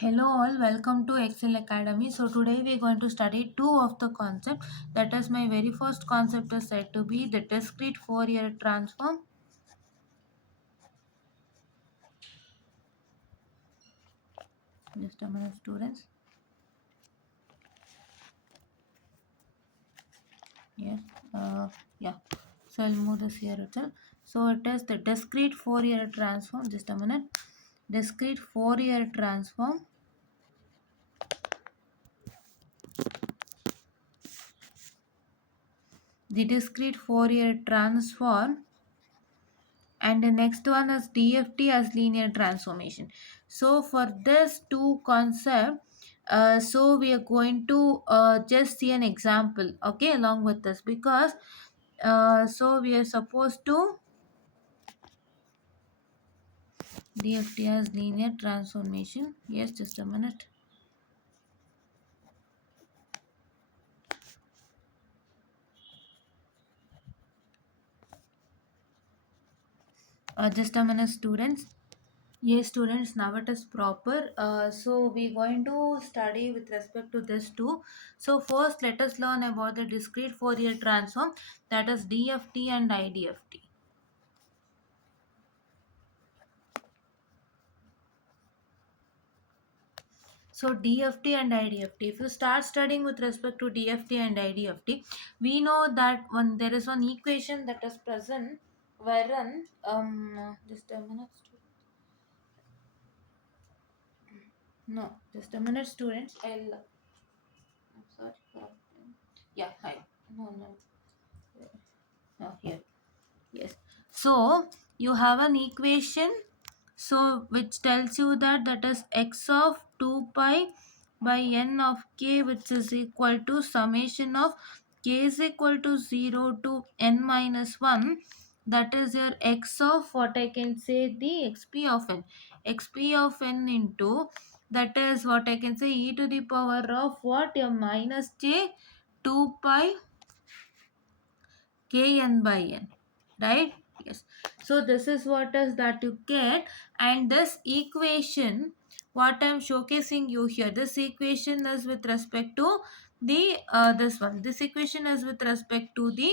Hello all, welcome to Excel Academy. So today we are going to study two of the concept. That is my very first concept is said to be the discrete Fourier transform. Just a minute, students. Yes. Yeah. So I'll move this here itself. So it is the discrete Fourier transform. Just a minute. Discrete Fourier transform. The discrete Fourier transform, and the next one is DFT as linear transformation. So for this two concept, so we are going to just see an example, okay, along with this, because so we are supposed to DFT as linear transformation. Yes, just a minute. Just a minute, students. Yes, students, now it is proper. So we're going to study with respect to this too. So first, let us learn about the discrete Fourier transform, that is DFT and IDFT. So DFT and IDFT. If you start studying with respect to DFT and IDFT, we know that when there is one equation that is present, wherein just a minute. No, just a minute, students. I'm sorry. Yeah, hi. No. Here. Yes. So you have an equation, so which tells you that is x of 2 pi by n of k, which is equal to summation of k is equal to 0 to n minus 1. That is your x of what I can say the xp of n. Xp of n into, that is what I can say, e to the power of what, your minus j 2 pi kn by n, right? Yes. So this is what is that you get, and this equation what I'm showcasing you here, this equation is with respect to the this equation is with respect to the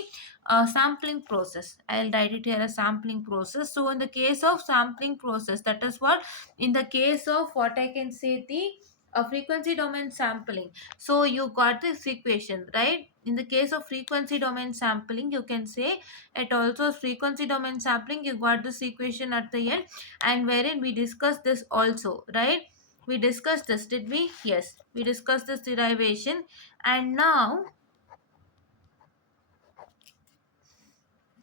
sampling process. I'll write it here as sampling process. So in the case of sampling process, that is what, in the case of what I can say the frequency domain sampling, so you got this equation, right? In the case of frequency domain sampling, you can say it also frequency domain sampling, you got this equation at the end, and wherein we discussed this also, right? We discussed this, did we? Yes, we discussed this derivation. And now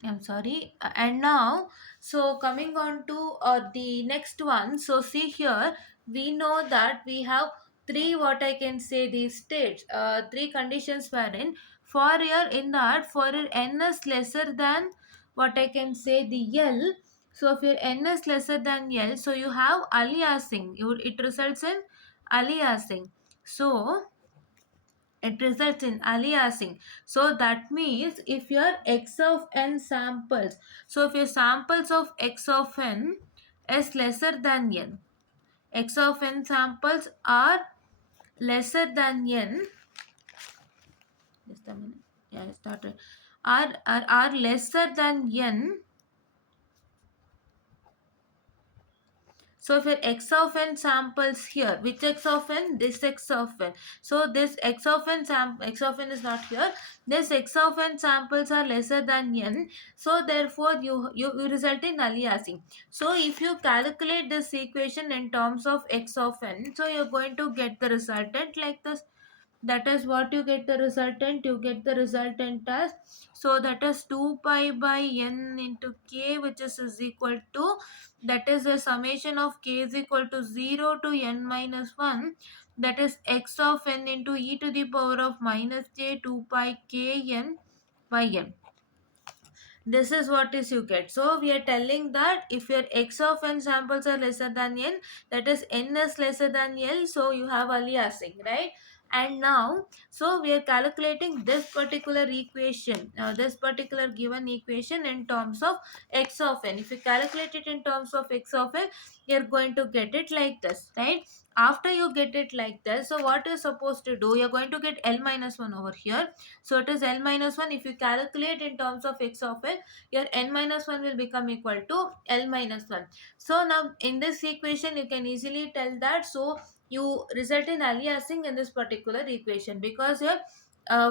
I'm sorry. And now, so coming on to the next one. So see here, we know that we have three, what I can say, these states, three conditions wherein for your, in that for your n is lesser than what I can say the L. So if your n is lesser than L, so you have aliasing. It results in aliasing. So it results in aliasing. So that means if your x of n samples, so if your samples of x of n is lesser than n, x of n samples are lesser than n, just a minute, yeah, I started, are lesser than n. So if your x of n samples here, which x of n? This x of n. So this x of n x of n is not here. This x of n samples are lesser than n. So therefore you result in aliasing. So if you calculate this equation in terms of x of n, so you're going to get the resultant like this. That is what you get the resultant. You get the resultant as, so that is 2 pi by n into k, which is equal to, that is the summation of k is equal to 0 to n minus 1, that is x of n into e to the power of minus j 2 pi k n by n. This is what is you get. So we are telling that if your x of n samples are lesser than n, that is n is lesser than l, so you have aliasing, right? And now, so we are calculating this particular equation, this particular given equation in terms of x of n. If you calculate it in terms of x of n, you're going to get it like this, right? After you get it like this, so what you're supposed to do, you're going to get L minus 1 over here. So it is L minus 1. If you calculate in terms of x of n, your n minus 1 will become equal to L minus 1. So now in this equation, you can easily tell that. So you result in aliasing in this particular equation, because here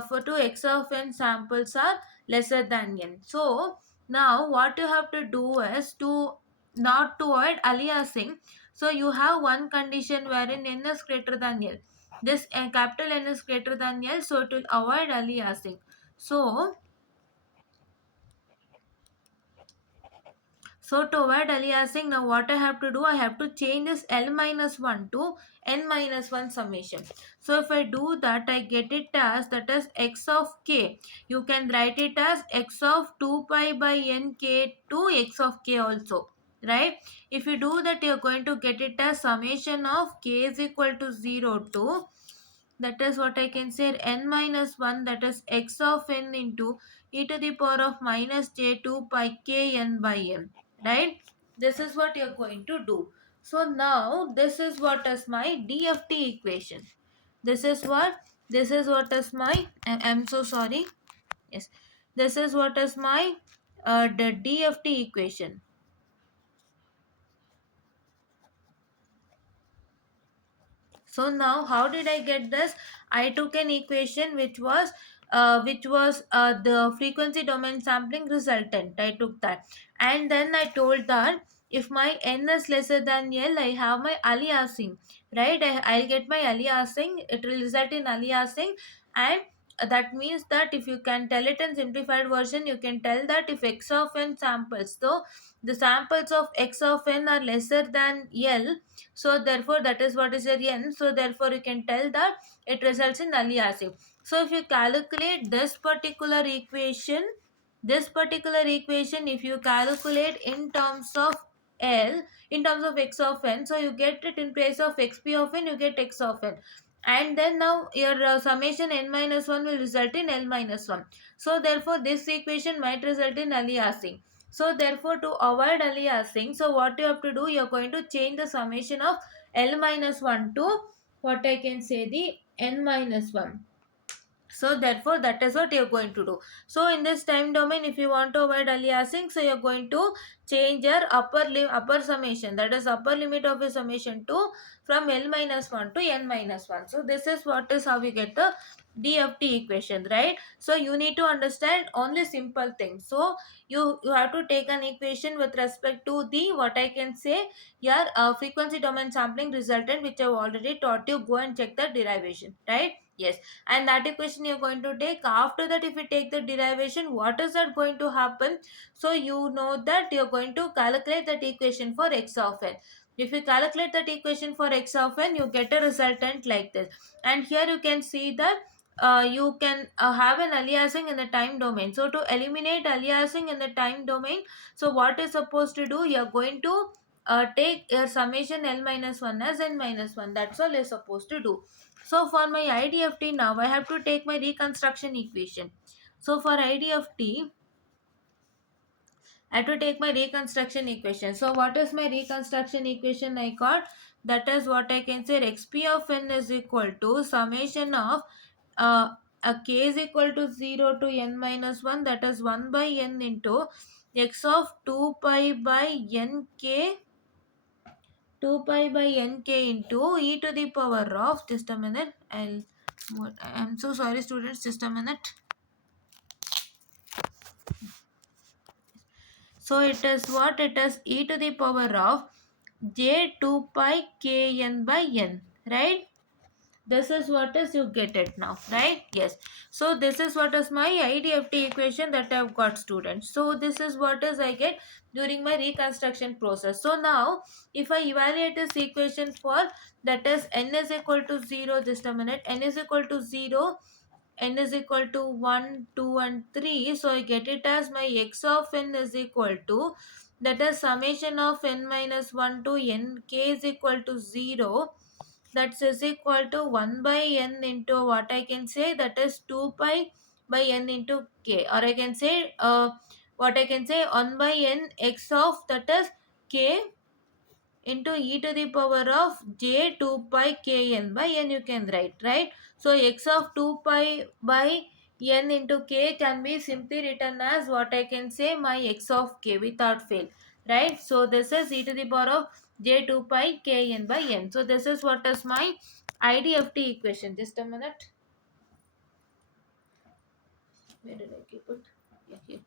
for two x of n samples are lesser than n. So now what you have to do is to not to avoid aliasing. So you have one condition wherein n is greater than L. This capital N is greater than L, so it will avoid aliasing. So to avoid aliasing, now what I have to do, I have to change this L minus 1 to n minus 1 summation. So if I do that, I get it as, that is x of k. You can write it as x of 2 pi by n k to x of k also, right? If you do that, you're going to get it as summation of k is equal to 0 to, that is what I can say, n minus 1, that is x of n into e to the power of minus j 2 pi k n by n, right? This is what you're going to do. So now this is what is my DFT equation. This is what is my, I'm so sorry, yes, this is what is my the DFT equation. So now how did I get this? I took an equation which was the frequency domain sampling resultant. I took that, and then I told that if my n is lesser than L, I have my aliasing, right? I'll get my aliasing. It will result in aliasing, and that means that if you can tell it in simplified version, you can tell that if x of n samples, so the samples of x of n are lesser than L, so therefore that is what is your n. So therefore you can tell that it results in aliasing. So if you calculate this particular equation, if you calculate in terms of L, in terms of x of n, so you get it in place of xp of n, you get x of n, and then now your summation n minus 1 will result in L minus 1. So therefore this equation might result in aliasing. So therefore to avoid aliasing, so what you have to do, you are going to change the summation of L minus 1 to what I can say, the n minus 1. So therefore that is what you're going to do. So in this time domain, if you want to avoid aliasing, so you're going to change your upper summation, that is upper limit of your summation to from L minus 1 to n minus 1. So this is what is how we get the DFT equation, right? So you need to understand only simple things. So you have to take an equation with respect to the what I can say your frequency domain sampling resultant, which I've already taught you. Go and check the derivation, right? Yes. And that equation you're going to take. After that, if you take the derivation, what is that going to happen? So you know that you're going to calculate that equation for x of n. If you calculate that equation for x of n, you get a resultant like this. And here you can see that you can have an aliasing in the time domain. So to eliminate aliasing in the time domain, so what is supposed to do, you're going to take your summation L minus 1 as n minus 1. That's all you're supposed to do. So for my IDFT now, I have to take my reconstruction equation. So for IDFT, I have to take my reconstruction equation. So what is my reconstruction equation I got? That is what I can say, xp of n is equal to summation of a k is equal to 0 to n minus 1, that is 1 by n into x of 2 pi by n k, 2 pi by n k into e to the power of, just a minute, I'm so sorry students, just a minute. So it is what? It is e to the power of j 2 pi k n by n, right? This is what is you get it now, right? Yes. So this is what is my IDFT equation that I've got, students. So this is what is I get during my reconstruction process. So now if I evaluate this equation for, that is n is equal to 0, just a minute, n is equal to 0, n is equal to 1, 2 and 3. So I get it as my x of n is equal to, that is summation of n minus 1 to n k is equal to 0 that is equal to 1 by n into what I can say, that is 2 pi by n into k, or I can say what I can say 1 by n x of that is k into e to the power of j 2 pi k n by n you can write, right? So x of 2 pi by n into k can be simply written as what I can say my x of k without fail, right? So this is e to the power of j 2 pi k n by n. So this is what is my IDFT equation. Just a minute. Where did I keep it? Yeah, here.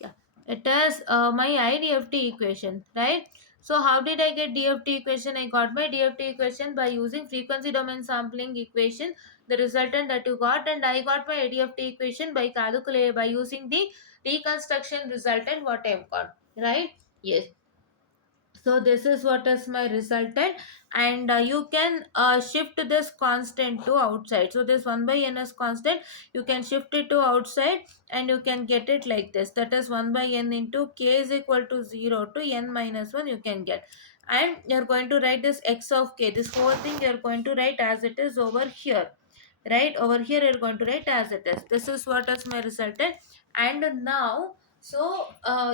Yeah, it is my IDFT equation, right? So how did I get DFT equation? I got my DFT equation by using frequency domain sampling equation, the resultant that you got, and I got my IDFT equation by calculate by using the reconstruction resultant what I've got, right? Yes. So this is what is my resultant, and you can shift this constant to outside. So this 1 by n is constant, you can shift it to outside and you can get it like this, that is 1 by n into k is equal to 0 to n minus 1 you can get, and you're going to write this x of k, this whole thing you're going to write as it is over here, right? Over here you're going to write as it is. This is what is my resultant. And now, so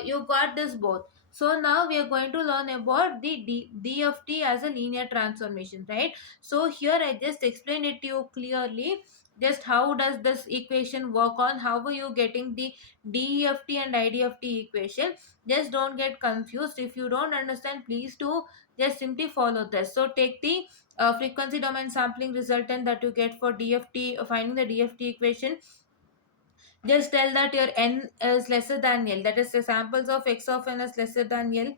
you got this both. So now we are going to learn about the DFT as a linear transformation, right? So here I just explained it to you clearly, just how does this equation work on, how are you getting the DEFT and IDFT equation. Just don't get confused. If you don't understand, please do just simply follow this. So take the frequency domain sampling resultant that you get for DFT, finding the DFT equation. Just tell that your n is lesser than L, that is the samples of x of n is lesser than L,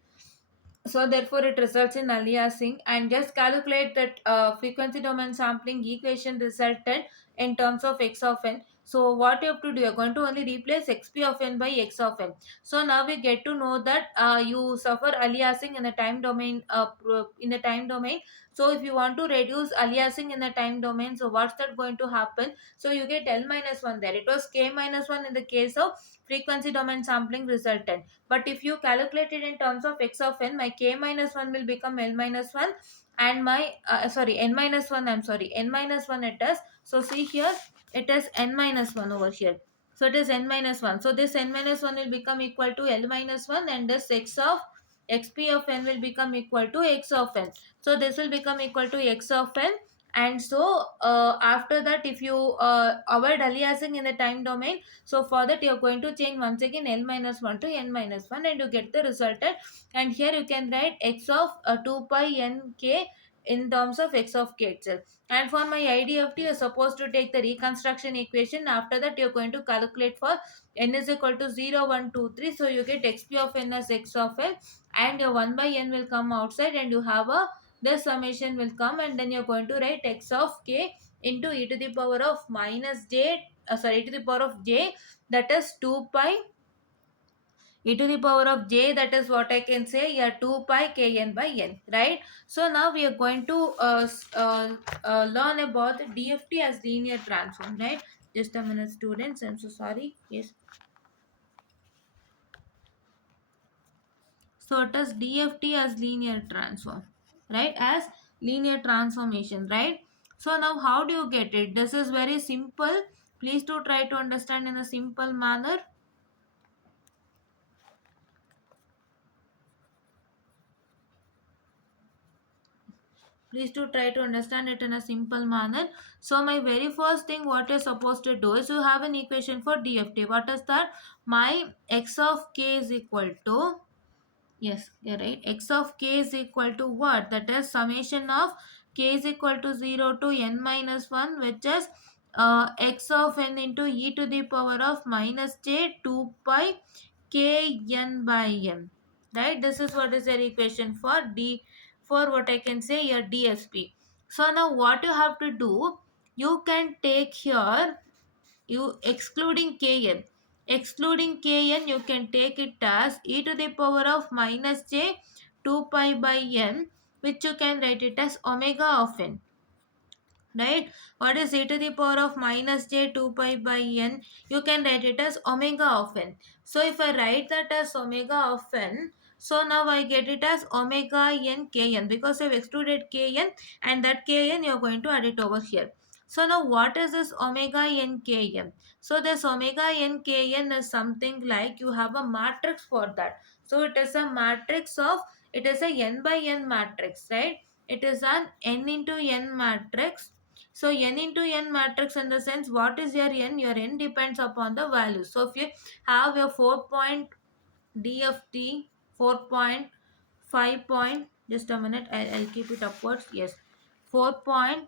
so therefore it results in aliasing, and just calculate that frequency domain sampling equation resultant in terms of x of n. So what you have to do, you're going to only replace xp of n by x of n. So now we get to know that you suffer aliasing in the time domain, so if you want to reduce aliasing in the time domain, so what's that going to happen? So you get L minus 1 there. It was k minus 1 in the case of frequency domain sampling resultant, but if you calculate it in terms of x of n, my k minus 1 will become L minus 1, and my sorry, n minus 1, I'm sorry, n minus 1 it is. So see here, it is n minus 1 over here. So it is n minus 1. So this n minus 1 will become equal to L minus 1, and this x of xp of n will become equal to x of n. So this will become equal to x of n. And so after that, if you avoid aliasing in the time domain, so for that you are going to change once again L minus 1 to n minus 1, and you get the resultant. And here you can write x of 2 pi n k in terms of x of k itself. And for my IDFT, you are supposed to take the reconstruction equation. After that, you are going to calculate for n is equal to 0, 1, 2, 3. So you get xp of n as x of n, and your 1 by n will come outside, and you have a this summation will come, and then you're going to write x of k into e to the power of minus j, e to the power of j, that is 2 pi e to the power of j, that is what I can say, yeah, 2 pi kn by n, right? So now we are going to learn about the DFT as linear transform, right? Just a minute, students, I'm so sorry. Yes. So it is DFT as linear transform, right? As linear transformation, right? So now how do you get it? This is very simple. Please do try to understand in a simple manner. Please do try to understand it in a simple manner. So my very first thing what you're supposed to do is you have an equation for DFT. What is that? My x of k is equal to, yes, you're right. X of k is equal to what? That is summation of k is equal to 0 to n minus 1, which is x of n into e to the power of minus j 2 pi k n by n. Right? This is what is your equation for D, for what I can say your DSP. So now what you have to do, you can take here, you excluding kn, you can take it as e to the power of minus j 2 pi by n, which you can write it as omega of n, right? What is e to the power of minus j 2 pi by n? You can write it as omega of n. So if I write that as omega of n, So now I get it as omega n kn, because I've excluded kn, and that kn you're going to add it over here. So now what is this omega n kn? So this omega n kn is something like you have a matrix for that. So it is a matrix of, it is a n by n matrix, right? It is an n into n matrix. So n into n matrix, in the sense, what is your n? Your n depends upon the value. So if you have your 4 point DFT, 4.5 point, just a minute, I'll keep it upwards. Yes, 4.5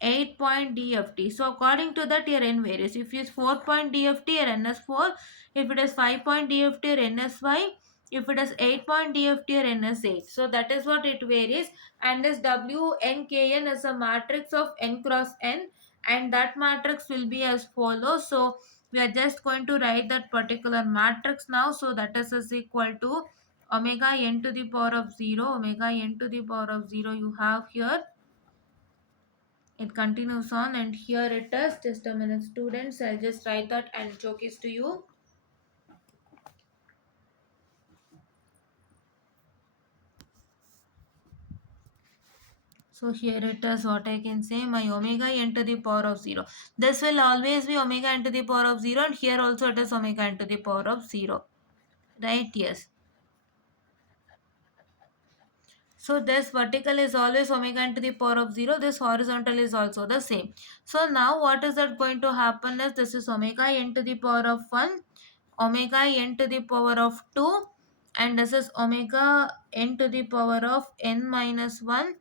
8 point DFT. So according to that, your n varies. If it is 4 point DFT, your n is 4. If it is 5 point DFT, your n is 5. If it is 8 point DFT, your n is 8. So that is what it varies. And this WNKN is a matrix of n cross n, and that matrix will be as follows. So we are just going to write that particular matrix now. So that is equal to omega n to the power of 0. Omega n to the power of 0 you have here. It continues on, and here it is. Just a minute, students, I'll just write that and showcase to you. So here it is, what I can say, my omega n to the power of 0. This will always be omega n to the power of 0, and here also it is omega n to the power of 0. Right? Yes. So this vertical is always omega n to the power of 0. This horizontal is also the same. So now what is that going to happen is, this is omega n to the power of 1, omega n to the power of 2, and this is omega n to the power of n minus 1,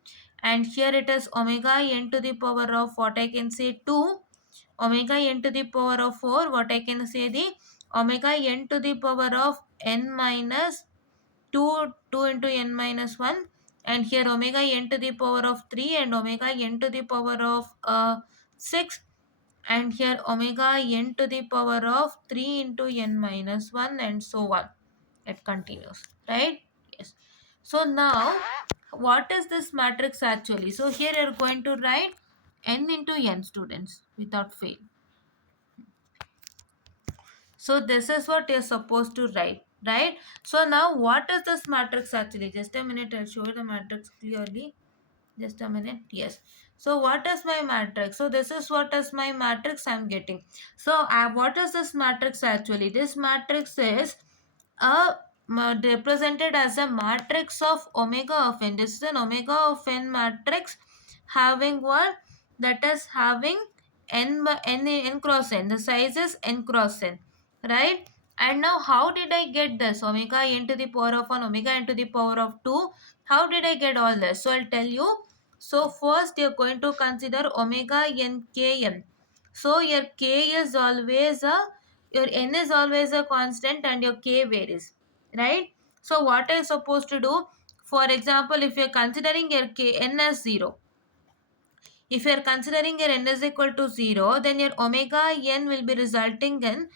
and here it is omega n to the power of, what I can say, 2, omega n to the power of 4, what I can say, the omega n to the power of n minus 2, 2 into n minus 1, and here omega n to the power of 3, and omega n to the power of 6, and here omega n to the power of 3 into n minus 1, and so on. It continues, right? Yes. So now what is this matrix actually? So here you are going to write n into n, students, without fail. So this is what you're supposed to write, right? So now what is this matrix actually? Just a minute, I'll show you the matrix clearly. Just a minute. Yes. So what is my matrix? So this is what is my matrix I'm getting. So what is this matrix actually? This matrix is represented as a matrix of omega of n. This is an omega of n matrix having what? That is having n by n cross n. The size is n cross n, right? And now how did I get this? Omega n to the power of 1, omega n to the power of 2. How did I get all this? So I'll tell you. So first you're going to consider omega n kn. So your k is always a, your n is always a constant, and your k varies, right? So what are you supposed to do? For example, if you're considering your k n as 0, if you are considering your n is equal to 0, then your omega n will be resulting in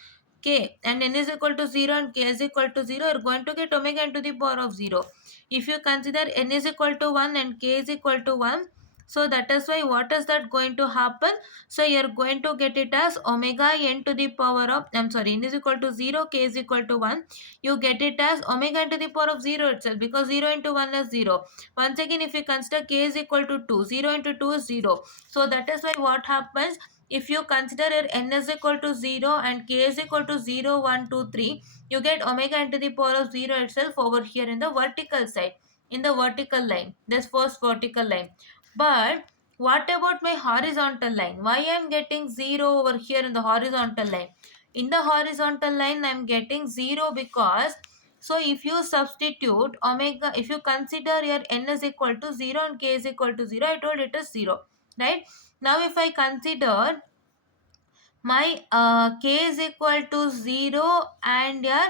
k, and n is equal to 0 and k is equal to 0, you are going to get omega n to the power of 0. If you consider n is equal to 1 and k is equal to 1, so that is why what is that going to happen? So you are going to get it as omega n to the power of, n is equal to 0, k is equal to 1. You get it as omega n to the power of 0 itself, because 0 into 1 is 0. Once again, if you consider k is equal to 2, 0 into 2 is 0. So that is why what happens, if you consider n is equal to 0 and k is equal to 0, 1, 2, 3, you get omega n to the power of 0 itself over here in the vertical side, in the vertical line, this first vertical line. But what about my horizontal line? Why I am getting 0 over here in the horizontal line? In the horizontal line I am getting 0 because, so if you substitute omega, if you consider your n is equal to 0 and k is equal to 0, I told it is 0, right? Now if I consider my k is equal to 0 and your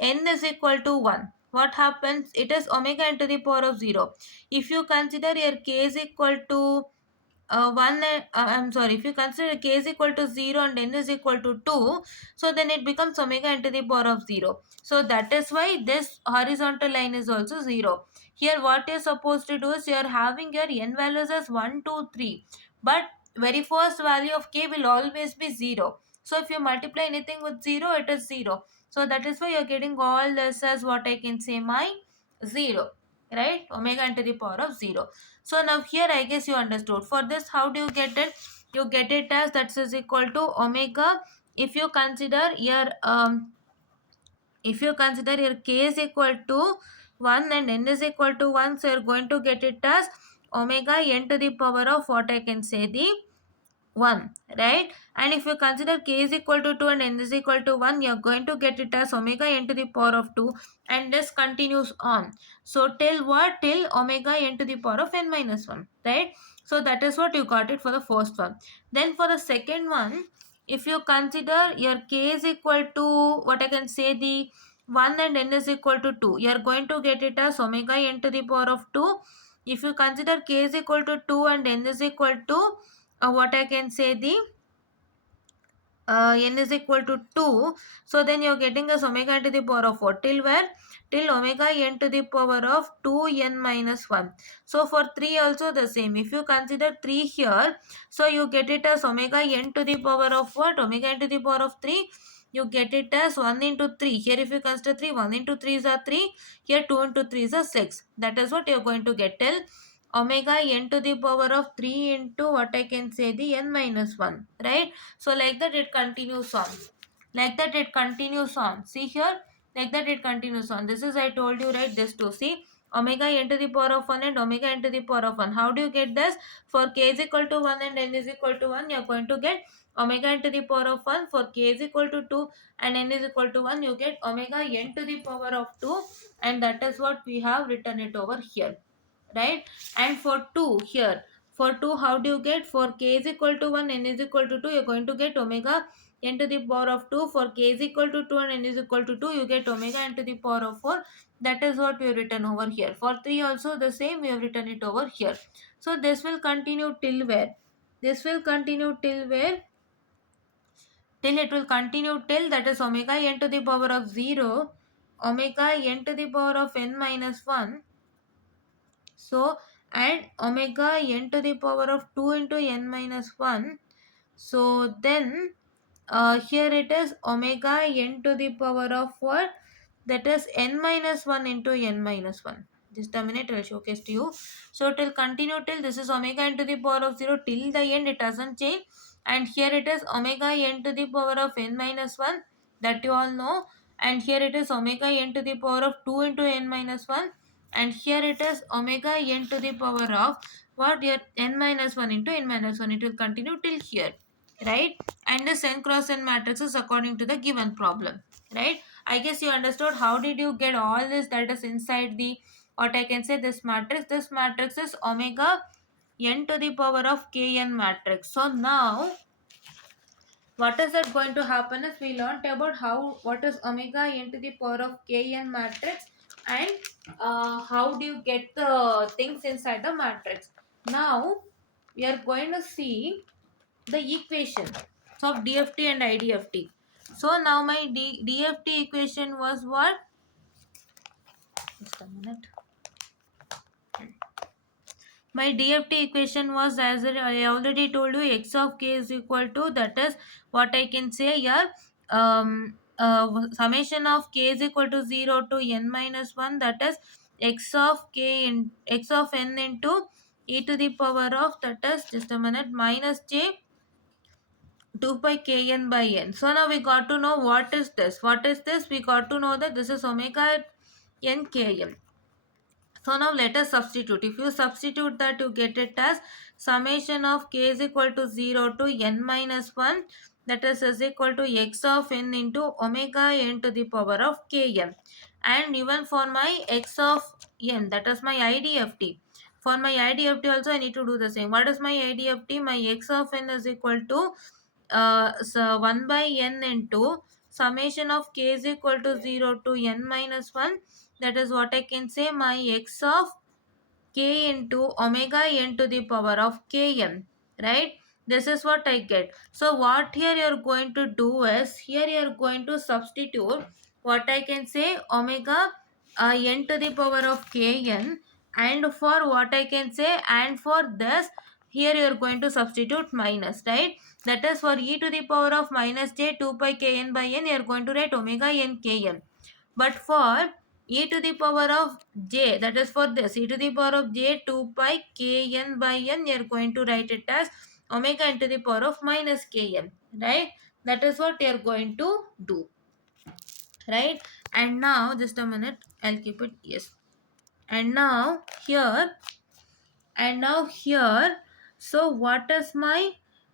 n is equal to 1, what happens? It is omega n to the power of 0. If you consider your k is equal to 1 I'm sorry, if you consider k is equal to 0 and n is equal to 2, so then it becomes omega n to the power of 0. So that is why this horizontal line is also 0. Here what you're supposed to do is you're having your n values as 1, 2, 3, but very first value of k will always be 0. So if you multiply anything with 0, it is 0. So that is why you're getting all this as what I can say my 0, right? Omega n to the power of 0. So now here I guess you understood. For this, how do you get it? You get it as that is equal to omega. If you consider your k is equal to 1 and n is equal to 1, so you're going to get it as omega n to the power of what I can say the 1, right? And if you consider k is equal to 2 and n is equal to 1, you're going to get it as omega n to the power of 2, and this continues on. So till what? Till omega n to the power of n minus 1, right? So that is what you got it for the first one. Then for the second one, if you consider your k is equal to what I can say the 1 and n is equal to 2, you are going to get it as omega n to the power of 2. If you consider k is equal to 2 and n is equal to what I can say the n is equal to 2, so then you're getting as omega n to the power of 4 till where? Till omega n to the power of 2n minus 1. So for 3 also the same. If you consider 3 here, so you get it as omega n to the power of what? Omega n to the power of 3. You get it as 1 into 3. Here if you consider 3, 1 into 3 is a 3. Here 2 into 3 is a 6. That is what you're going to get till omega n to the power of 3 into what I can say the n minus 1, right? So like that it continues on. Like that it continues on. See here? Like that it continues on. This is I told you, right? This to see omega n to the power of 1 and omega n to the power of 1. How do you get this? For k is equal to 1 and n is equal to 1, you are going to get omega n to the power of 1. For k is equal to 2 and n is equal to 1, you get omega n to the power of 2, and that is what we have written it over here, right? And for 2 here, for 2 how do you get? For k is equal to 1, n is equal to 2, you're going to get omega n to the power of 2. For k is equal to 2 and n is equal to 2, you get omega n to the power of 4. That is what we have written over here. For 3 also the same, we have written it over here. So this will continue till where? This will continue till where? Till it will continue till that is omega n to the power of 0, omega n to the power of n minus 1. So, and omega n to the power of 2 into n minus 1. So, then here it is omega n to the power of what? That is n minus 1 into n minus 1. Just a minute, I will showcase to you. So, it will continue till this is omega n to the power of 0 till the end, it doesn't change. And here it is omega n to the power of n minus 1, that you all know. And here it is omega n to the power of 2 into n minus 1. And here it is omega n to the power of what? Here n minus 1 into n minus 1. It will continue till here, right? And this n cross n matrix is according to the given problem, right? I guess you understood. How did you get all this that is inside the what I can say this matrix? This matrix is omega n to the power of kn matrix. So now what is that going to happen is we learnt about how what is omega n to the power of kn matrix, and how do you get the things inside the matrix. Now we are going to see the equation of DFT and IDFT. So now my DFT equation was what? Just a minute. My DFT equation was, as I already told you, x of k is equal to, that is what I can say here, summation of k is equal to 0 to n minus 1, that is x of k in x of n into e to the power of, that is just a minute, minus j 2 pi kn by n. So now we got to know what is this. What is this? We got to know that this is omega n kn. So now let us substitute. If you substitute that, you get it as summation of k is equal to 0 to n minus 1, that is equal to x of n into omega n to the power of kn. And even for my x of n, that is my IDFT. For my IDFT also I need to do the same. What is my IDFT? My x of n is equal to so 1 by n into summation of k is equal to 0 to n minus 1. That is what I can say, my x of k into omega n to the power of kn, right? This is what I get. So what here you are going to do is, here you are going to substitute what I can say, omega n to the power of kn, and for what I can say, and for this here you are going to substitute minus, right? That is for e to the power of minus j 2 pi kn by n, you are going to write omega n kn. But for e to the power of j, that is for this, e to the power of j 2 pi kn by n, you are going to write it as omega n to the power of minus kn, right? That is what you are going to do, right? And now, just a minute, I'll keep it, yes. And now here, so what is my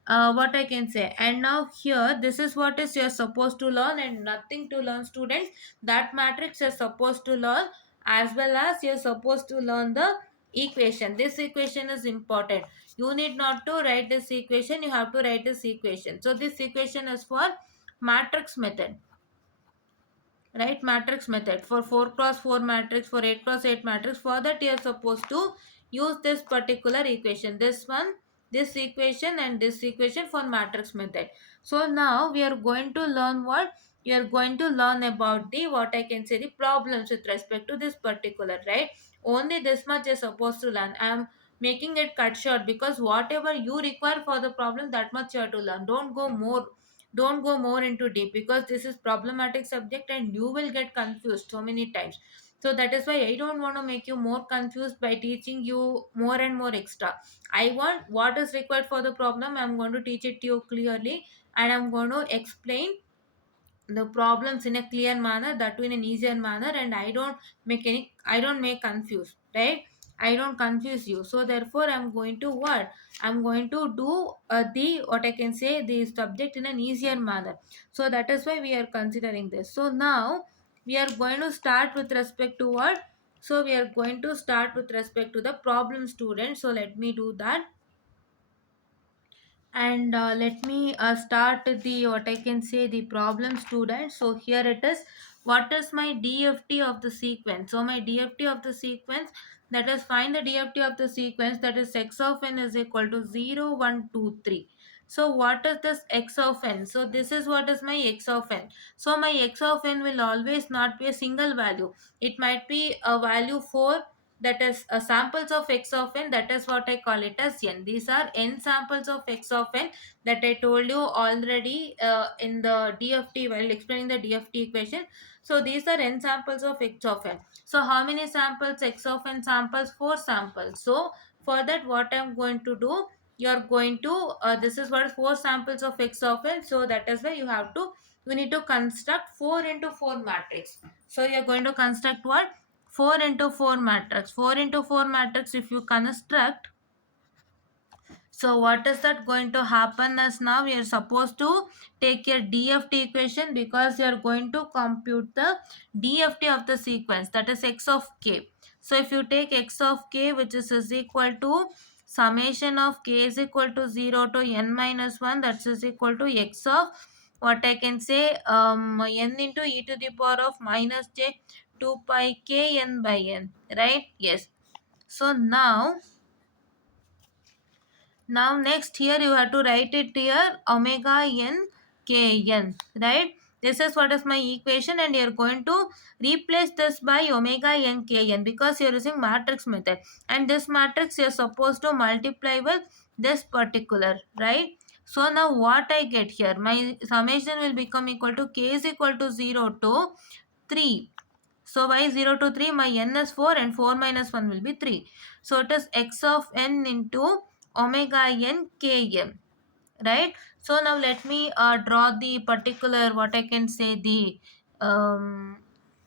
what I can say, and now here this is what is you're supposed to learn and nothing to learn, students. That matrix you're supposed to learn, as well as you're supposed to learn the equation. This equation is important. You need not to write this equation, you have to write this equation. So this equation is for matrix method, right? Matrix method for 4 cross 4 matrix, for 8 cross 8 matrix. For that you are supposed to use this particular equation, this one, this equation and this equation for matrix method. So now we are going to learn what? We are going to learn about the, what I can say, the problems with respect to this particular, right? Only this much is supposed to learn. I am making it cut short because whatever you require for the problem, that much you have to learn. Don't go more into deep, because this is problematic subject and you will get confused so many times. So that is why I don't want to make you more confused by teaching you more and more extra. I want what is required for the problem, I'm going to teach it to you clearly, and I'm going to explain the problems in a clear manner, that too in an easier manner, and I don't make confuse, right? I don't confuse you. So therefore I'm going to what, I'm going to do the, what I can say, the subject in an easier manner. So that is why we are considering this. So now we are going to start with respect to what? So we are going to start with respect to the problem, student. So let me do that. And let me start the, what I can say, the problem, student. So here it is. What is my DFT of the sequence? So my DFT of the sequence, that is, find the DFT of the sequence, that is x of n is equal to 0 1 2 3. So what is this x of n? So this is what is my x of n. So my x of n will always not be a single value. It might be a value 4, that is samples of x of n, that is what I call it as n. These are n samples of x of n, that I told you already in the DFT while explaining the DFT equation. So these are n samples of x of n. So how many samples x of n samples? 4 samples. So for that, what I'm going to do, you're going to this is what 4 samples of x of n. So that is why you need to construct 4 into 4 matrix. So you're going to construct what? 4 into 4 matrix. 4 into 4 matrix if you construct, so what is that going to happen is, now we are supposed to take your DFT equation, because you are going to compute the DFT of the sequence, that is x of k. So if you take x of k, which is equal to summation of k is equal to 0 to n minus 1, that is equal to x of, what I can say, n into e to the power of minus j 2 pi k n by n, right? Yes. So now next here you have to write it here, omega n kn, right? This is what is my equation, and you're going to replace this by omega n kn, because you're using matrix method, and this matrix you're supposed to multiply with this particular, right? So now what I get here, my summation will become equal to k is equal to 0 to 3. So by 0 to 3, my n is 4 and 4 minus 1 will be 3. So it is x of n into omega n km, right? So now let me draw the particular, what I can say, the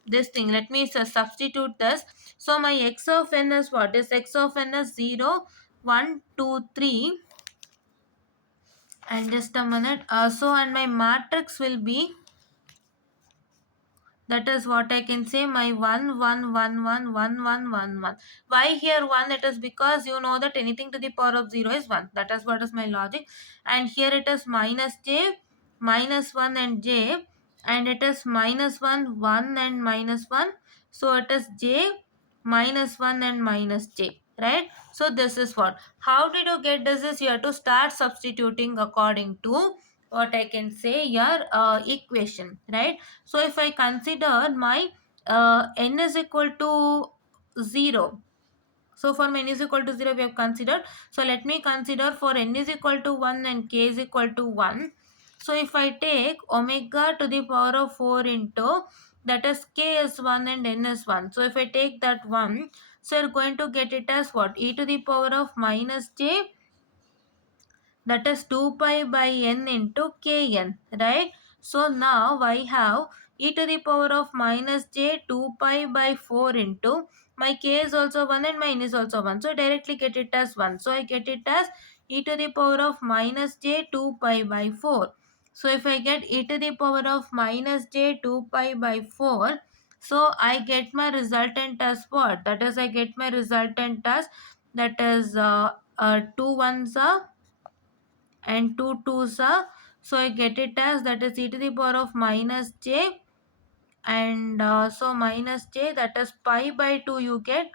this thing. Let me substitute this. So my x of n is what? Is x of n is 0 1 2 3, and just a minute. So and my matrix will be, that is what I can say, my 1 1 1 1 1 1 1 1. Why here 1? It is because you know that anything to the power of 0 is 1. That is what is my logic. And here it is minus j, minus 1 and j, and it is minus 1 1 and minus 1. So it is j minus 1 and minus j, right? So this is what. How did you get this? Is you have to start substituting according to, what I can say, your equation, right? So if I consider my n is equal to 0, So for n is equal to 0 we have considered. So let me consider for n is equal to 1 and k is equal to 1. So if I take omega to the power of 4 into, that is k is 1 and n is 1. So if I take that 1, so you're going to get it as what? E to the power of minus j, that is 2 pi by n into kn, right? So now I have e to the power of minus j 2 pi by 4 into, my k is also 1 and mine is also 1. So directly get it as 1. So I get it as e to the power of minus j 2 pi by 4. So if I get e to the power of minus j 2 pi by 4, so I get my resultant as what? That is, I get my resultant as, that is 2 ones are and 2 twos are, so I get it as, that is e to the power of minus j, and so minus j, that is pi by 2, you get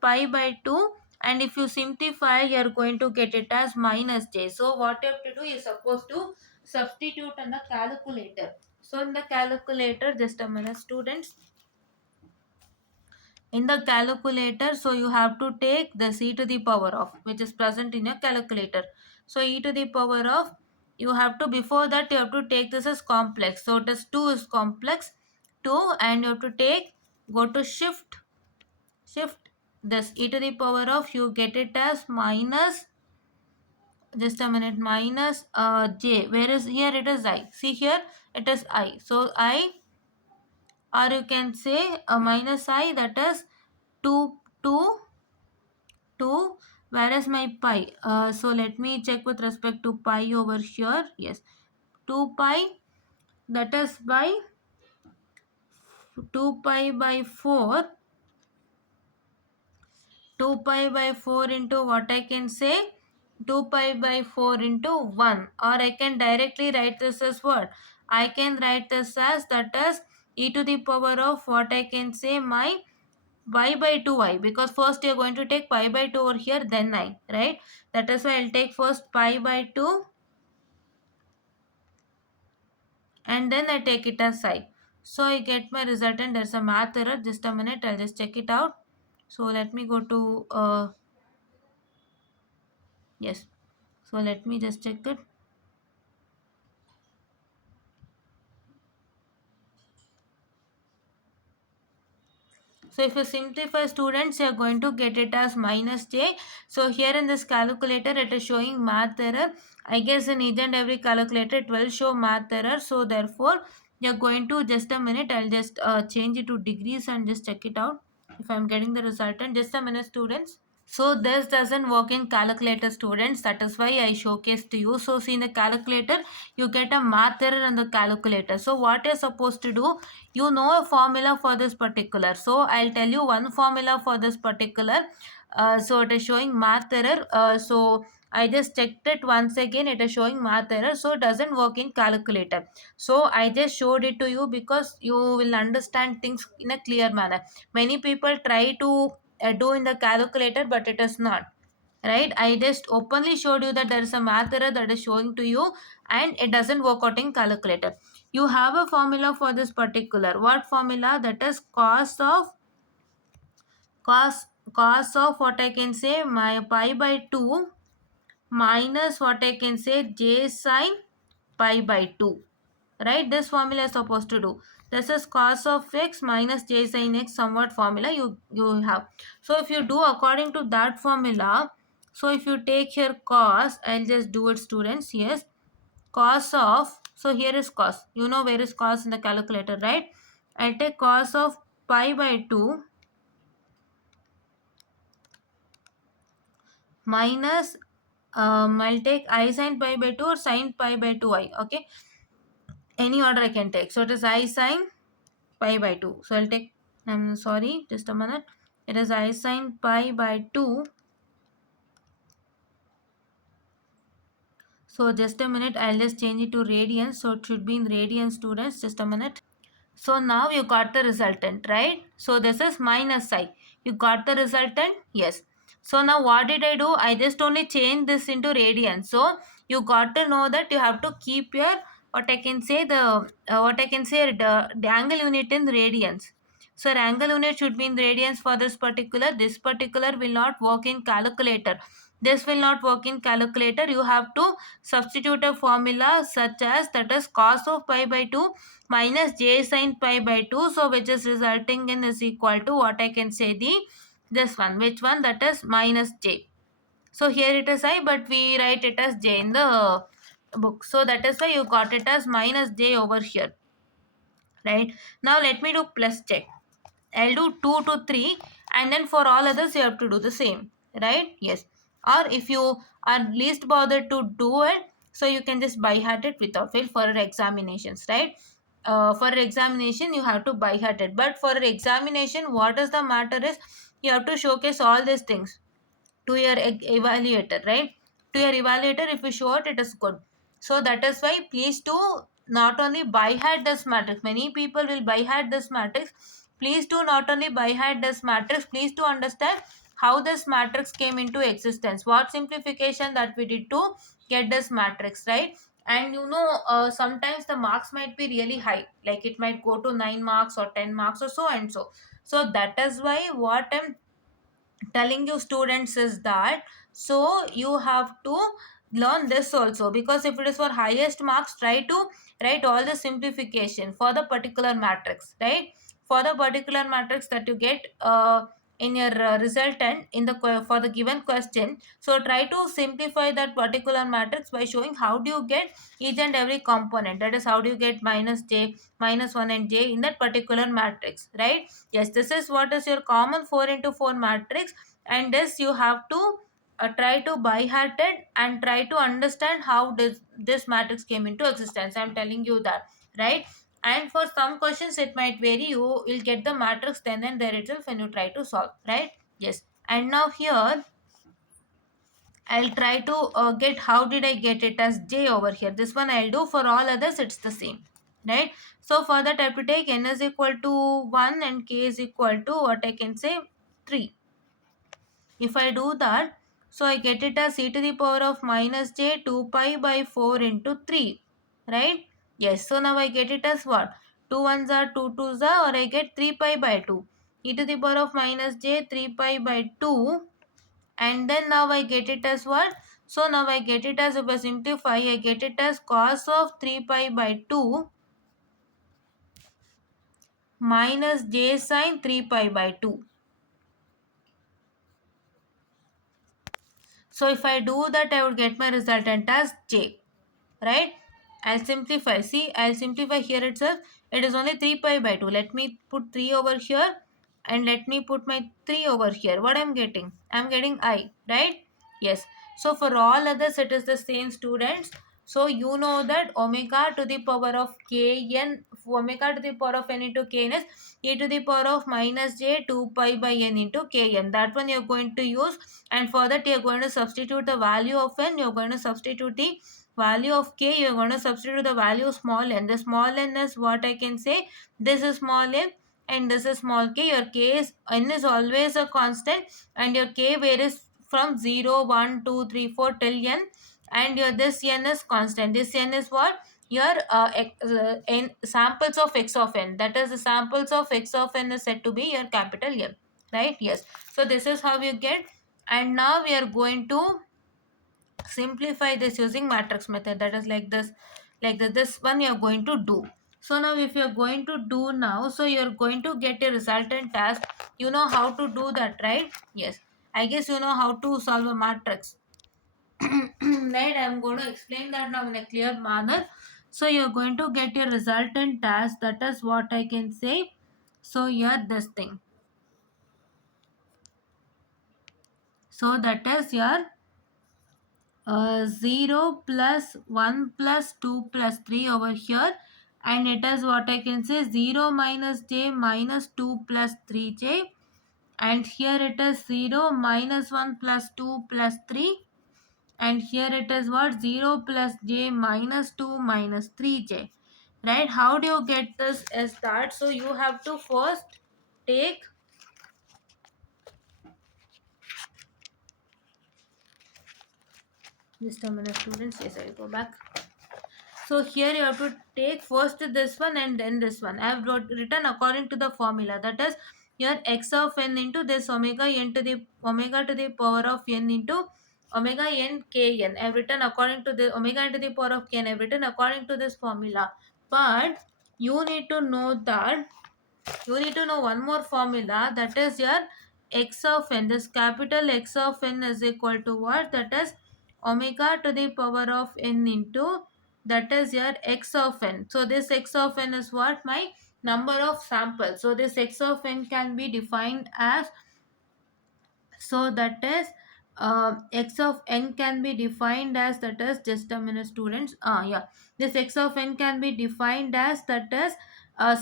pi by 2, and if you simplify you are going to get it as minus j. So what you have to do is supposed to substitute on the calculator. So in the calculator, just a minute students, in the calculator, so you have to take this e to the power of, which is present in your calculator. So e to the power of, you have to, before that you have to take this as complex. So it is 2 is complex 2, and you have to take, go to shift this e to the power of, you get it as minus, just a minute, minus j, whereas here it is I. See here it is I. So I, or you can say minus I, that is 2 2 2, whereas my pi, so let me check with respect to pi over here. Yes, 2 pi, that is by 2 pi by 4, 2 pi by 4 into what I can say, 2 pi by 4 into 1, or I can directly write this as what? I can write this as, that is e to the power of what I can say, my pi by 2i, because first you're going to take pi by 2 over here, then I, right? That is why I'll take first pi by 2 and then I take it as I. So I get my result, and there's a math error. Just a minute, I'll just check it out. So let me go to yes. So let me just check it. So if you simplify students, you are going to get it as minus j. So here in this calculator, it is showing math error. I guess in each and every calculator, it will show math error. So therefore, you are going to, just a minute, I'll just change it to degrees and just check it out if I'm getting the resultant. Just a minute students. So this doesn't work in calculator students. That is why I showcased to you. So see, in the calculator, you get a math error in the calculator. So what you're supposed to do, you know a formula for this particular. So I'll tell you one formula for this particular. So it is showing math error. So I just checked it once again. It is showing math error. So it doesn't work in calculator. So I just showed it to you because you will understand things in a clear manner. Many people try to do in the calculator, but it is not, right? I just openly showed you that there is a math error that is showing to you, and it doesn't work out in calculator. You have a formula for this particular, what formula? That is cos cos of what I can say, my pi by 2 minus what I can say, j sine pi by 2, right? This formula is supposed to do. This is cos of x minus j sin x, somewhat formula you have. So if you do according to that formula, so if you take here cos, I'll just do it students. Yes, cos of, so here is cos, you know where is cos in the calculator, right? I'll take cos of pi by 2 minus I'll take I sin pi by 2 or sin pi by 2i. Okay, any order I can take. So it is I sin pi by 2. So I'll take, I'm sorry, just a minute. It is I sin pi by 2. So just a minute, I'll just change it to radians. So it should be in radians students. Just a minute. So now you got the resultant, right? So this is minus I. You got the resultant? Yes. So now what did I do? I just only changed this into radians. So you got to know that you have to keep your, what I can say, the angle unit in radians. So angle unit should be in radians for this particular. This particular will not work in calculator. This will not work in calculator. You have to substitute a formula such as, that is cos of pi by 2 minus j sin pi by 2. So which is resulting in is equal to what I can say, the this one. Which one? That is minus j. So here it is I, but we write it as j in the book. So that is why you got it as minus j over here. Right. Now let me do plus check. I'll do 2 to 3, and then for all others you have to do the same. Right. Yes. Or if you are least bothered to do it, so you can just by heart it without fail for examinations. Right. For examination you have to by heart it, but for examination what is the matter is, you have to showcase all these things to your evaluator, right? To your evaluator, if you show it is good. So that is why please do not only by heart this matrix. Many people will by heart this matrix. Please do not only by heart this matrix, please to understand how this matrix came into existence, what simplification that we did to get this matrix, right? And sometimes the marks might be really high, like it might go to 9 marks or 10 marks or so and so. So that is why what I'm telling you students is that, so you have to learn this also, because if it is for highest marks, try to write all the simplification for the particular matrix, right? For the particular matrix that you get in your resultant in the for the given question. So try to simplify that particular matrix by showing how do you get each and every component, that is how do you get minus j, minus 1 and j in that particular matrix, right? Yes, this is what is your common 4 into 4 matrix, and this you have to try to by hearted and try to understand how this matrix came into existence. I'm telling you that, right? And for some questions it might vary, you will get the matrix then and there itself when you try to solve, right? Yes. And now here I'll try to get how did I get it as j over here. This one I'll do. For all others it's the same, right? So for that I have to take n is equal to 1 and k is equal to what I can say 3. If I do that, so I get it as e to the power of minus j 2 pi by 4 into 3, right? Yes, so now I get it as what? 2 ones are 2 twos are, or I get 3 pi by 2. E to the power of minus j 3 pi by 2, and then now I get it as what? So now I get it as, if I simplify, I get it as cos of 3 pi by 2 minus j sine 3 pi by 2. So if I do that, I would get my resultant as j, right? I'll simplify. See, I'll simplify here itself. It is only 3 pi by 2. Let me put 3 over here and let me put my 3 over here. What I'm getting? I'm getting I, right? Yes. So for all others, it is the same, students. So you know that omega to the power of kn, omega to the power of n into kn is e to the power of minus j 2 pi by n into kn. That one you're going to use, and for that you're going to substitute the value of n, you're going to substitute the value of k, you're going to substitute the value of small n. The small n is what I can say, this is small n and this is small k. Your k is, n is always a constant, and your k varies from 0 1 2 3 4 till n, and your this n is constant. This n is what? Your n samples of x of n, that is the samples of x of n is said to be your capital M, right? Yes. So this is how you get. And now we are going to simplify this using matrix method, that is like this, this one you are going to do. So now if you are going to do now, so you are going to get a resultant task. You know how to do that, right? Yes, I guess you know how to solve a matrix. Right, I'm going to explain that now in a clear manner. So you're going to get your resultant task, that is what I can say. So here this thing, so that is your 0 plus 1 plus 2 plus 3 over here, and it is what I can say 0 minus j minus 2 plus 3j, and here it is 0 minus 1 plus 2 plus 3, and here it is what? 0 plus j minus 2 minus 3j, right? How do you get this as that? So you have to first take, just a minute students, yes, I'll go back. So here you have to take first this one and then this one. I have written according to the formula, that is here x of n into this omega to the power of n into omega n k n. I have written according to the omega n to the power of k n. I have written according to this formula. But you need to know that you need to know one more formula, that is your x of n. This capital X of n is equal to what? That is omega to the power of n into, that is your x of n. So this x of n is what? My number of samples. So this x of n can be defined as, so that is x of n can be defined as, that is, just a minute students, yeah, this x of n can be defined as, that is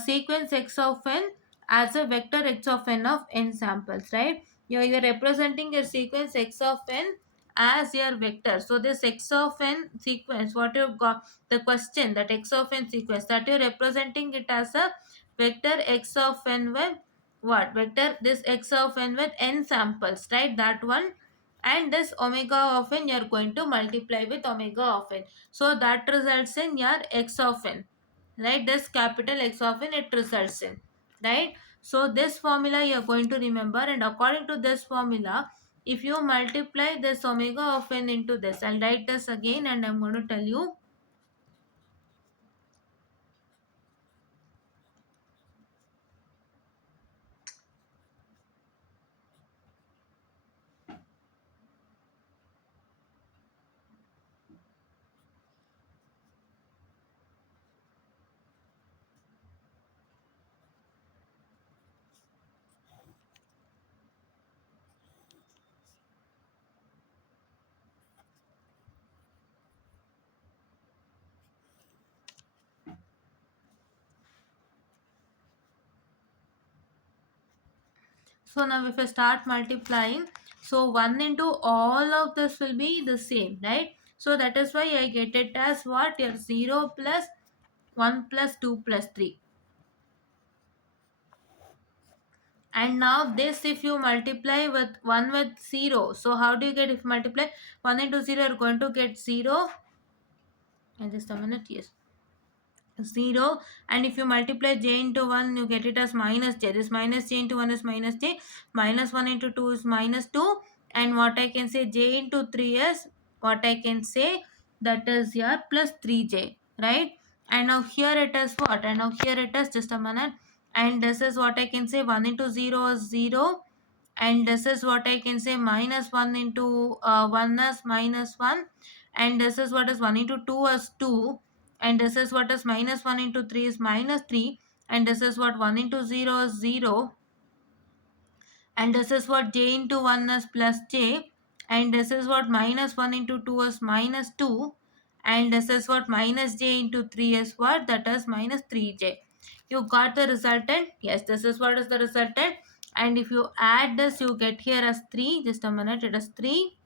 sequence x of n as a vector x of n of n samples, right? You're representing your sequence x of n as your vector. So this x of n sequence, what you've got, the question, that x of n sequence, that you're representing it as a vector x of n with what? Vector this x of n with n samples, right? That one. And this omega of n you're going to multiply with omega of n. So that results in your x of n, right? This capital X of n, it results in, right? So this formula you're going to remember, and according to this formula, if you multiply this omega of n into this, I'll write this again and I'm going to tell you. So now if I start multiplying, so 1 into all of this will be the same, right? So that is why I get it as what? Your 0 plus 1 plus 2 plus 3. And now this, if you multiply with 1 with 0, so how do you get, if you multiply 1 into 0, you're going to get 0. And just a minute, yes. 0, and if you multiply j into 1, you get it as minus j. This minus j into 1 is minus j, minus 1 into 2 is minus 2, and what I can say, j into 3 is what I can say, that is your plus 3j, right? And now here it is what? And now here it is, just a minute, and this is what I can say, 1 into 0 is 0, and this is what I can say, minus 1 into 1 is minus 1, and this is what is 1 into 2 is 2, and this is what is minus 1 into 3 is minus 3, and this is what 1 into 0 is 0, and this is what j into 1 is plus j, and this is what minus 1 into 2 is minus 2, and this is what minus j into 3 is what? That is minus 3j. You got the resultant? Yes, this is what is the resultant. And if you add this, you get here as 3. Just a minute, it is 3.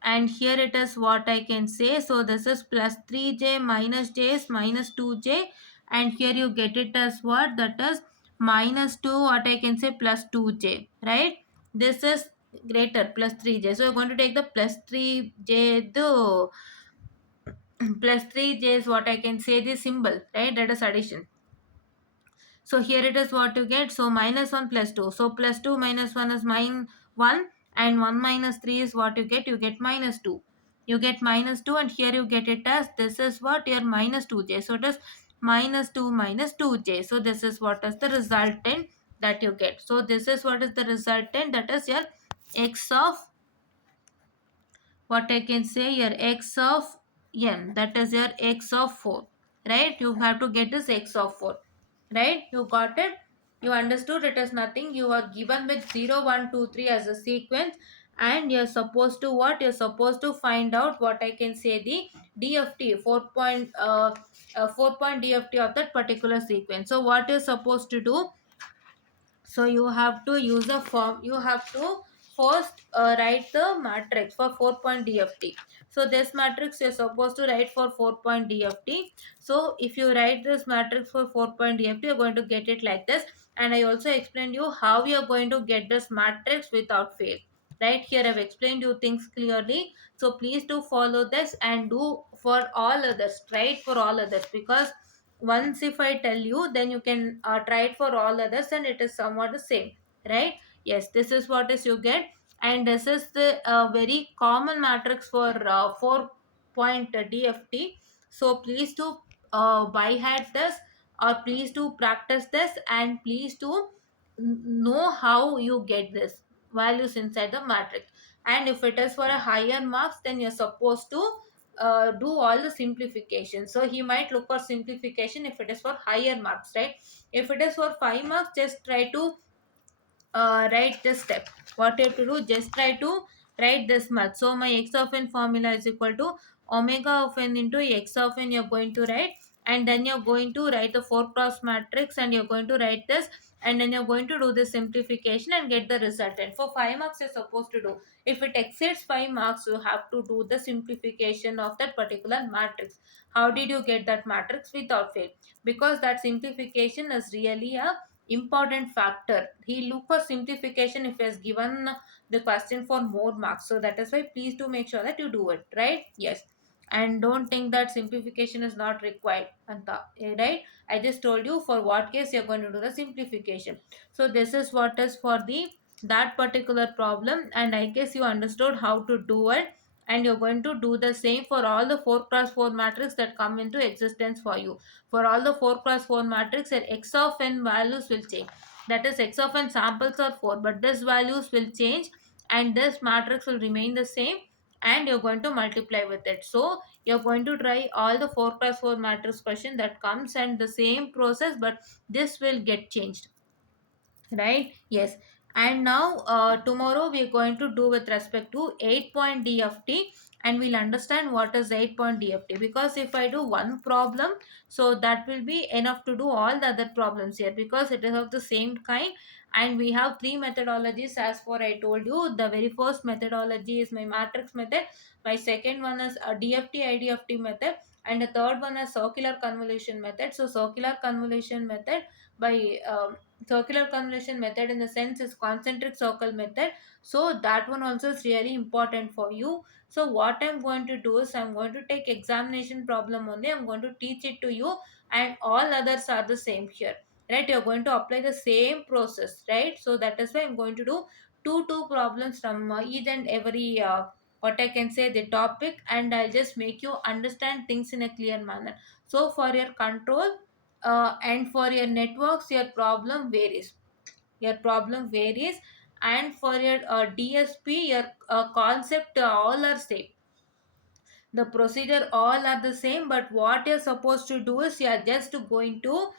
And here it is what I can say. So this is plus 3j minus j is minus 2j. And here you get it as what? That is minus 2, what I can say, plus 2j, right? This is greater, plus 3j. So you're going to take the plus 3j, the plus 3j is what I can say, the symbol, right? That is addition. So here it is what you get. So minus 1 plus 2. So plus 2 minus 1 is 1, and 1 minus 3 is what you get. You get minus 2. You get minus 2, and here you get it as, this is what? Your minus 2j. So it is minus 2 minus 2j. So this is what is the resultant that you get. So this is what is the resultant, that is your x of, what I can say, your x of n, that is your x of 4, right? You have to get this x of 4, right? You got it? You understood? It is nothing. You are given with 0, 1, 2, 3 as a sequence, and you're supposed to what? You're supposed to find out, what I can say, the DFT, 4 point DFT of that particular sequence. So what you're supposed to do, so you have to use a form, you have to first write the matrix for 4 point DFT. So this matrix you're supposed to write for 4 point DFT. So if you write this matrix for 4 point DFT, you're going to get it like this. And I also explained you how you're going to get this matrix without fail. right? Here I've explained you things clearly, so please do follow this and do for all others, try it for all others, because once if I tell you, then you can try it for all others and it is somewhat the same, right? Yes, this is what is you get, and this is the very common matrix for 4 point DFT. So please do by heart this, or please do practice this, and please do know how you get this values inside the matrix. And if it is for a higher marks, then you're supposed to do all the simplification. So he might look for simplification if it is for higher marks, right? If it is for 5 marks, just try to write this step. What you have to do, just try to write this much. So my x of n formula is equal to omega of n into x of n, you're going to write, and then you're going to write the 4 cross matrix, and you're going to write this, and then you're going to do the simplification and get the resultant. For 5 marks you're supposed to do, if it exceeds 5 marks, you have to do the simplification of that particular matrix. How did you get that matrix without fail? Because that simplification is really a important factor. He look for simplification if he has given the question for more marks. So that is why please do make sure that you do it, right? Yes. And don't think that simplification is not required, Anta, right? I just told you for what case you're going to do the simplification. So this is what is for the that particular problem, and I guess you understood how to do it, and you're going to do the same for all the 4 cross 4 matrix that come into existence for you. For all the 4 cross 4 matrix, and x of n values will change. That is, x of n samples are 4, but this values will change, and this matrix will remain the same, and you're going to multiply with it. So you're going to try all the 4 cross 4 matrix question that comes, and the same process, but this will get changed, right? Yes. And now tomorrow we are going to do with respect to 8 point DFT, and we'll understand what is 8 point DFT, because if I do one problem, so that will be enough to do all the other problems here, because it is of the same kind. And we have three methodologies, as for I told you. The very first methodology is my matrix method, my second one is a DFT IDFT method, and the third one is circular convolution method. So circular convolution method, by circular convolution method in the sense is concentric circle method, so that one also is really important for you. So what I'm going to do is, I'm going to take examination problem only, I'm going to teach it to you, and all others are the same here, right? You're going to apply the same process, right? So that is why I'm going to do two problems from each and every what I can say the topic, and I'll just make you understand things in a clear manner. So for your control and for your networks, your problem varies, and for your DSP, your concept all are same, the procedure all are the same, but what you're supposed to do is, you are just going to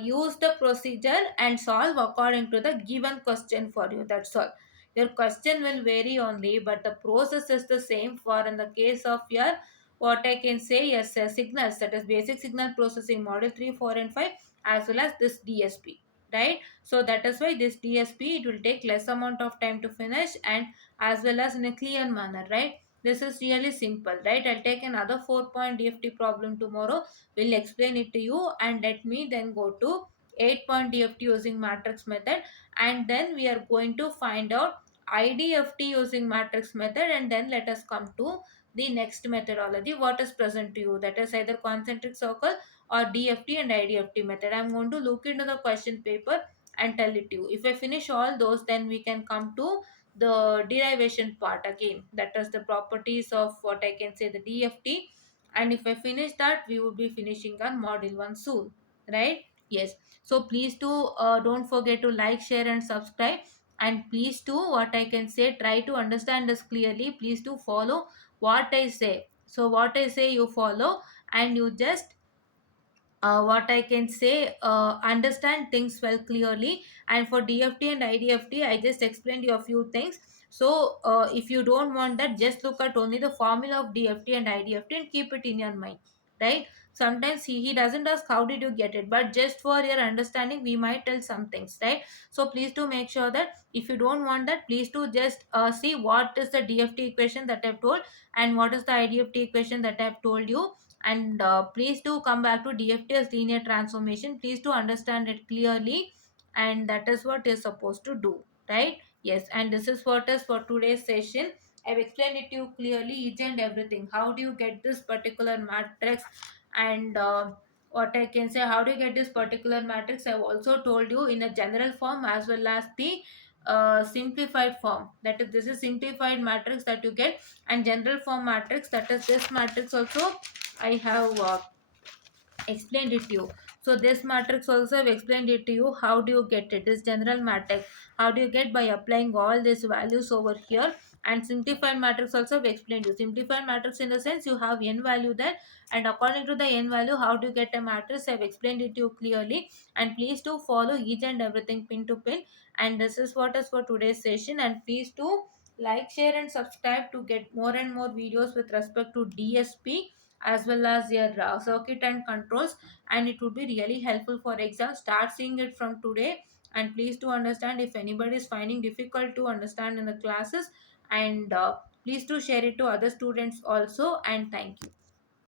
use the procedure and solve according to the given question for you. That's all. Your question will vary only, but the process is the same. For in the case of your what I can say, yes, signals, that is basic signal processing model 3, 4 and 5, as well as this DSP, right? So that is why this DSP, it will take less amount of time to finish, and as well as in a clear manner, right? This is really simple, right? I'll take another 4 point DFT problem tomorrow. We'll explain it to you, and let me then go to 8 point DFT using matrix method, and then we are going to find out IDFT using matrix method, and then let us come to the next methodology what is present to you, that is either concentric circle or DFT and IDFT method. I'm going to look into the question paper and tell it to you. If I finish all those, then we can come to the derivation part again, that is the properties of what I can say the DFT. And if I finish that, we would be finishing on module 1 soon, right? Yes. So please do don't forget to like, share and subscribe, and please do what I can say, try to understand this clearly. Please do follow what I say. So what I say you follow, and you just what I can say, understand things well clearly. And for DFT and IDFT, I just explained you a few things. So if you don't want that, just look at only the formula of DFT and IDFT and keep it in your mind, right? Sometimes he doesn't ask how did you get it, but just for your understanding, we might tell some things, right? So please do make sure that if you don't want that, please do just see what is the DFT equation that I've told, and what is the IDFT equation that I've told you. And please do come back to DFT as linear transformation. Please do understand it clearly, and that is what you're supposed to do, right? Yes, and this is what is for today's session. I've explained it to you clearly, each and everything. How do you get this particular matrix? And what I can say, how do you get this particular matrix? I've also told you in a general form as well as the simplified form. That is, this is simplified matrix that you get, and general form matrix, that is this matrix also I have explained it to you. So this matrix also I've explained it to you. How do you get it? This general matrix, how do you get? By applying all these values over here. And simplified matrix also I've explained you. Simplified matrix in the sense you have n value there, and according to the n value, how do you get a matrix? I've explained it to you clearly. And please do follow each and everything pin to pin. And this is what is for today's session. And please do like, share, and subscribe to get more and more videos with respect to DSP as well as your circuit and controls, and it would be really helpful for exam. Start seeing it from today. And please do understand, if anybody is finding difficult to understand in the classes, and please do share it to other students also. And thank you.